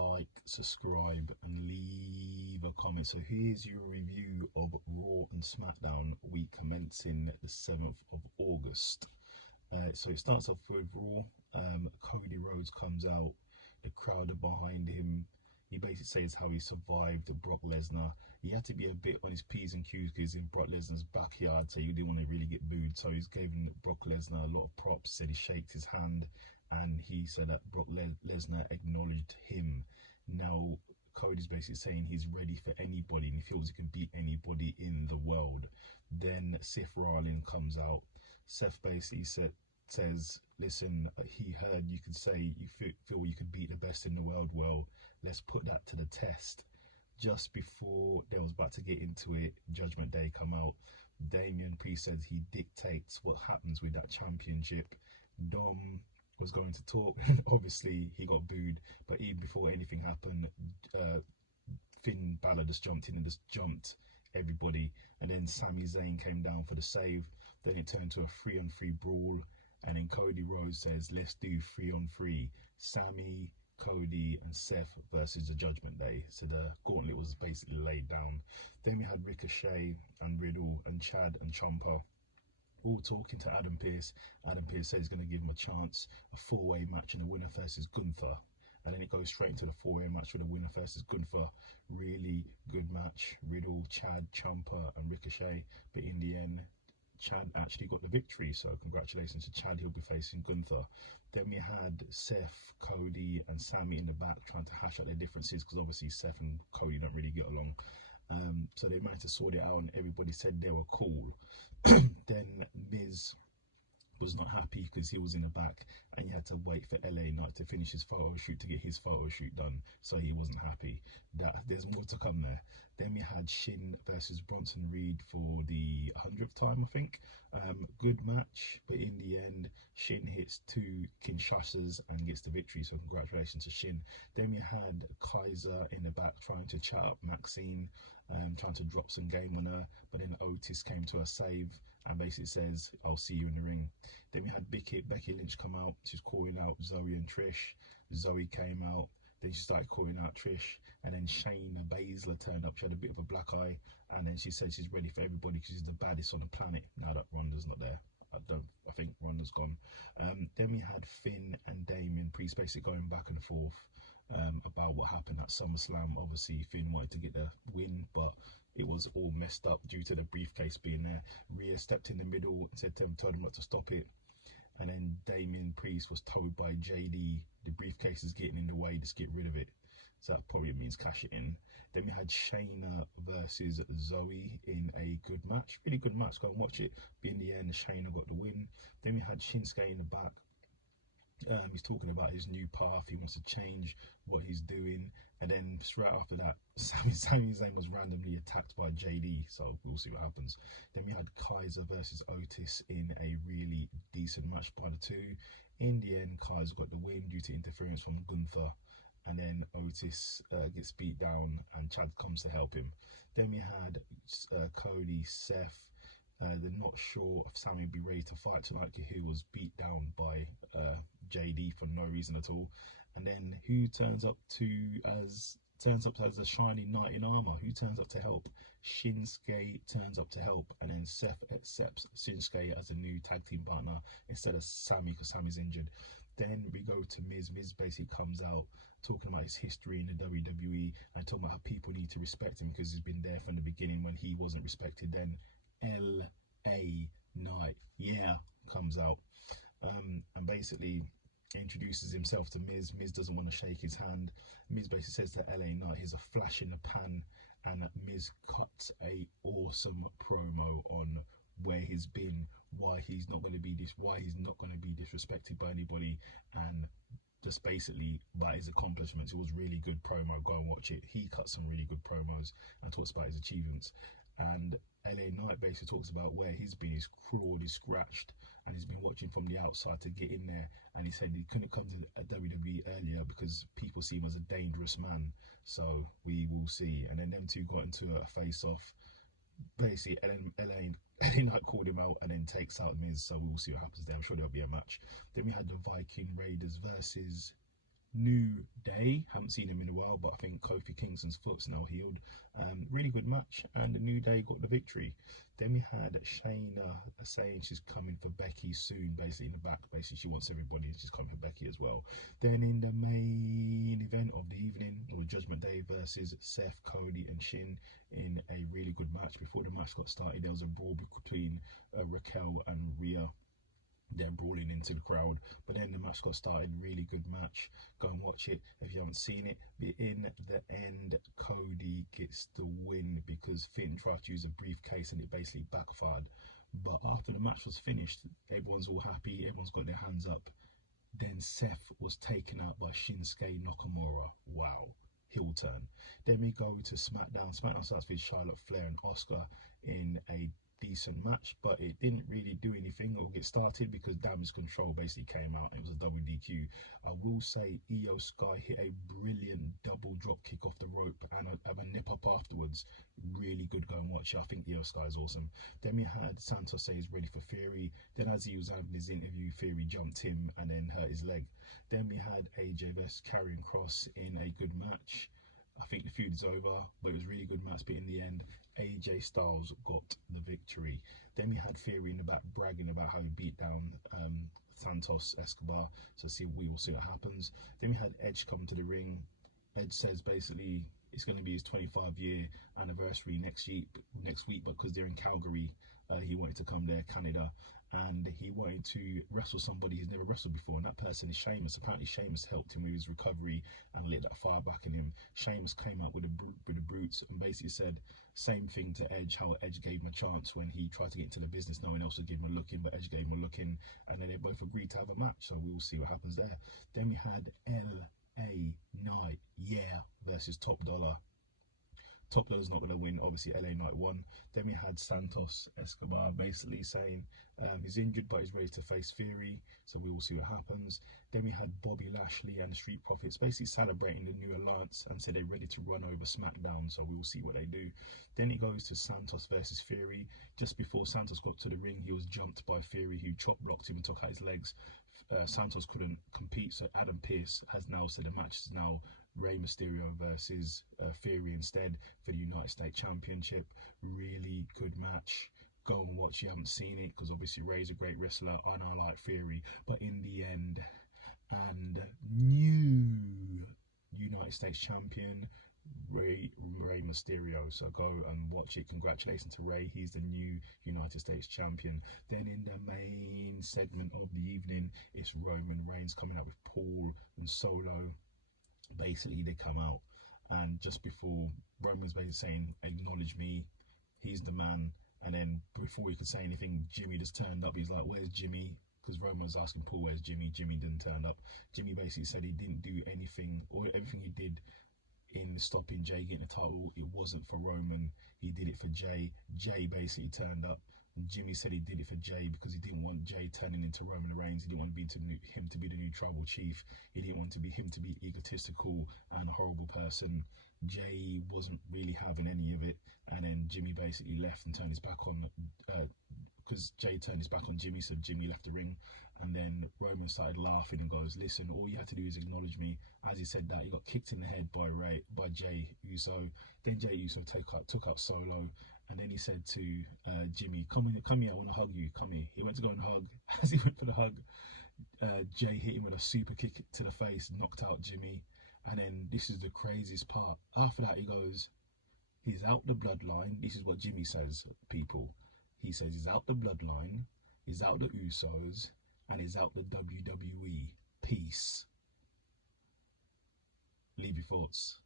like, subscribe, and leave a comment. So here's your review of Raw and Smackdown week commencing the 7th of August. So it starts off with Raw. Cody Rhodes comes out, the crowd are behind him. He basically says how he survived Brock Lesnar. He had to be a bit on his P's and Q's because in Brock Lesnar's backyard, so you didn't want to really get booed. So he's giving Brock Lesnar a lot of props, said he shaked his hand, and he said that Brock Lesnar acknowledged him. Now, Cody's basically saying he's ready for anybody and he feels he can beat anybody in the world. Then Seth Rollins comes out. Seth basically says, listen, he heard you could say you feel you could beat the best in the world. Well, let's put that to the test. Just before they was about to get into it, Judgment Day come out. Damian Priest says he dictates what happens with that championship. Dom was going to talk. Obviously, he got booed. But even before anything happened, Finn Balor just jumped in and just jumped everybody. And then Sami Zayn came down for the save. Then it turned to a 3-on-3 brawl. And then Cody Rhodes says, let's do 3-on-3. Sami, Cody and Seth versus the Judgment Day. So the gauntlet was basically laid down. Then we had Ricochet and Riddle and Chad and Ciampa all talking to Adam Pearce. Adam Pearce says he's going to give him a chance, a four-way match, and the winner versus Gunther. And then it goes straight into the four-way match with the winner versus Gunther. Really good match. Riddle, Chad, Ciampa and Ricochet. But in the end, Chad actually got the victory, so congratulations to Chad. He'll be facing Gunther. Then we had Seth, Cody and Sami in the back trying to hash out their differences, because obviously Seth and Cody don't really get along. So they managed to sort it out and everybody said they were cool. Then Miz was not happy because he was in the back and he had to wait for LA Knight to finish his photo shoot to get his photo shoot done, so he wasn't happy. That there's more to come there. Then we had Shin versus Bronson Reed for the 100th time, I think. Good match, but in the end Shin hits 2 Kinshasas and gets the victory, so congratulations to Shin. Then we had Kaiser in the back trying to chat up Maxine, trying to drop some game on her, but then Otis came to her save and basically says, I'll see you in the ring. Then we had Becky Lynch come out. She's calling out Zoe and Trish. Zoe came out. Then she started calling out Trish. And then Shayna Baszler turned up. She had a bit of a black eye. And then she said she's ready for everybody because she's the baddest on the planet now that Ronda's not there. I think Ronda's gone. Then we had Finn and Damian Priest basically going back and forth about what happened at SummerSlam. Obviously, Finn wanted to get the win, but it was all messed up due to the briefcase being there. Rhea stepped in the middle and said to him, told him not to stop it. And then Damian Priest was told by JD, the briefcase is getting in the way, just get rid of it. So that probably means cash it in. Then we had Shayna versus Zoe in a good match. Really good match, go and watch it. But in the end, Shayna got the win. Then we had Shinsuke in the back. He's talking about his new path. He wants to change what he's doing. And then straight after that, Sami Zayn was randomly attacked by JD. So we'll see what happens. Then we had Kaiser versus Otis in a really decent match by the two. In the end, Kaiser got the win due to interference from Gunther. And then Otis gets beat down and Chad comes to help him. Then we had Cody, Seth. They're not sure if Sami would be ready to fight tonight because he was beat down by JD for no reason at all. And then who turns up as a shiny knight in armor? Who turns up to help? Shinsuke turns up to help, and then Seth accepts Shinsuke as a new tag team partner instead of Sami because Sami's injured. Then we go to Miz. Miz basically comes out talking about his history in the WWE and talking about how people need to respect him because he's been there from the beginning when he wasn't respected. Then LA Knight, yeah, comes out and basically introduces himself to Miz. Miz doesn't want to shake his hand. Miz basically says to LA Knight he's a flash in the pan, and Miz cuts a awesome promo on where he's been, why he's not going to be disrespected by anybody, and just basically about his accomplishments. It was really good promo. Go and watch it. He cut some really good promos and talks about his achievements. And LA Knight basically talks about where he's been. He's crawled, he's scratched, and he's been watching from the outside to get in there. And he said he couldn't come to WWE earlier because people see him as a dangerous man. So we will see. And then them two got into a face-off. Basically, LA Knight called him out and then takes out Miz. So we'll see what happens there. I'm sure there'll be a match. Then we had the Viking Raiders versus New Day, haven't seen him in a while, but I think Kofi Kingston's foot's now healed. Really good match, and the New Day got the victory. Then we had Shayna saying she's coming for Becky soon, basically in the back. Basically, she wants everybody, she's coming for Becky as well. Then in the main event of the evening, it was Judgment Day versus Seth, Cody, and Shin in a really good match. Before the match got started, there was a brawl between Raquel and Rhea. They're brawling into the crowd, but then the match got started. Really good match. Go and watch it if you haven't seen it. But in the end, Cody gets the win because Finn tried to use a briefcase and it basically backfired. But after the match was finished, everyone's all happy, everyone's got their hands up. Then Seth was taken out by Shinsuke Nakamura. Wow, heel turn. Then we go to Smackdown. Smackdown starts with Charlotte Flair and Asuka in a decent match, but it didn't really do anything or get started because Damage Control basically came out. It was a WDQ. I will say Io Sky hit a brilliant double drop kick off the rope and have a nip up afterwards. Really good. Go and watch it. I think Io Sky is awesome. Then we had Santos say he's ready for Theory. Then as he was having his interview, Theory jumped him and then hurt his leg. Then we had AJ vs Karrion Kross in a good match. I think the feud is over, but it was a really good match. But in the end, AJ Styles got the victory. Then we had Theory in the back bragging about how he beat down Santos Escobar. So we will see what happens. Then we had Edge come to the ring. Edge says basically it's going to be his 25-year anniversary next week, but because they're in Calgary, he wanted to come there, Canada, and he wanted to wrestle somebody he's never wrestled before, and that person is Sheamus. Apparently Sheamus helped him with his recovery and lit that fire back in him. Sheamus came out with the brutes and basically said same thing to Edge, how Edge gave him a chance when he tried to get into the business. No one else would give him a look in, but Edge gave him a look in, and then they both agreed to have a match, so we will see what happens there. Then we had LA Knight, versus Top Dollar. Top Dollar's not going to win, obviously LA Knight won. Then we had Santos Escobar basically saying he's injured but he's ready to face Theory, so we will see what happens. Then we had Bobby Lashley and the Street Profits basically celebrating the new alliance and said they're ready to run over Smackdown, so we will see what they do. Then it goes to Santos versus Theory. Just before Santos got to the ring, he was jumped by Theory, who chop blocked him and took out his legs. Santos couldn't compete, so Adam Pearce has now said the match is now Rey Mysterio versus Theory instead for the United States Championship. Really good match. Go and watch. You haven't seen it because obviously Rey's a great wrestler and I like Theory, but in the end, and new United States Champion Rey Mysterio. So go and watch it. Congratulations to Rey, he's the new United States Champion. Then in the main segment of the evening, it's Roman Reigns coming out with Paul and Solo. Basically they come out, and just before, Roman's basically saying acknowledge me, he's the man, and then before he could say anything, Jimmy just turned up. He's like, where's Jimmy? Because Roman was asking Paul where's Jimmy. Jimmy didn't turn up. Jimmy basically said he didn't do anything, or everything he did in stopping Jay getting the title, it wasn't for Roman, he did it for Jay. Jay basically turned up. Jimmy said he did it for Jay because he didn't want Jay turning into Roman Reigns. He didn't want him to be the new tribal chief. He didn't want him to be egotistical and a horrible person. Jay wasn't really having any of it, and then Jimmy basically left and turned his back on, because Jay turned his back on Jimmy, so Jimmy left the ring. And then Roman started laughing and goes, listen, all you had to do is acknowledge me. As he said that, he got kicked in the head by Jay Uso. Then Jay Uso took out Solo, and then he said to Jimmy, come here, I want to hug you, come here. He went to go and hug. As he went for the hug, Jay hit him with a super kick to the face, knocked out Jimmy. And then this is the craziest part. After that, he goes, he's out the bloodline. This is what Jimmy says, people. He says he's out the bloodline, he's out the Usos, and he's out the WWE. Peace. Leave your thoughts.